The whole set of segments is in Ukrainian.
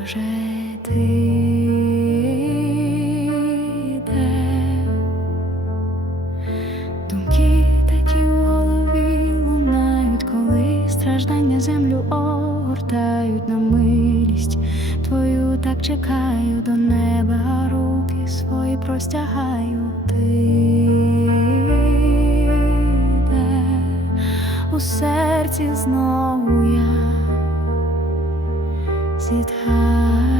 Боже, ти де? Думки такі в голові лунають, коли страждання землю огортають на милість твою так чекаю до неба, руки свої простягаю ти. У серці знову я. it high.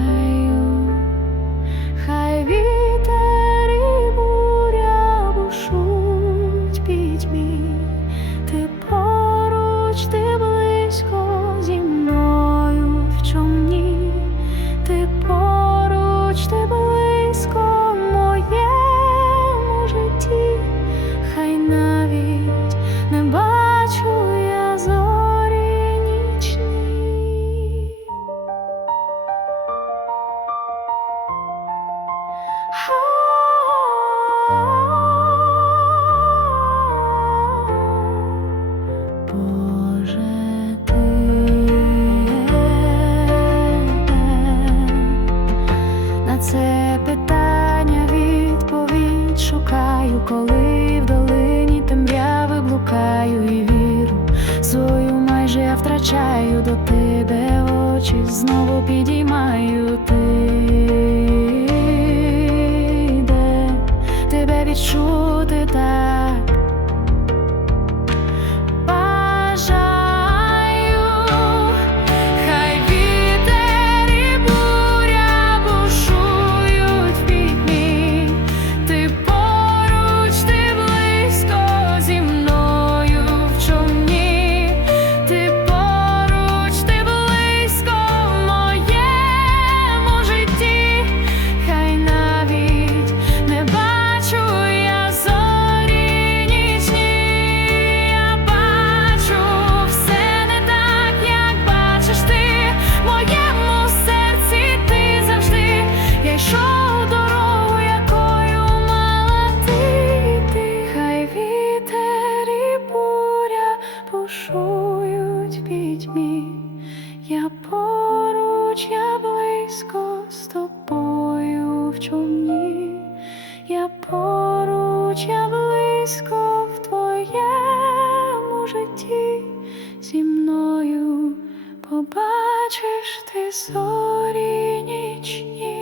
коли в долині темряви блукаю і віру свою майже я втрачаю до тебе очі, знову підіймаю. тушують пітьмі, я поруч, я близько з тобою в човні, я поруч, я близько в твоєму житті, зі мною побачиш ти зорі нічні.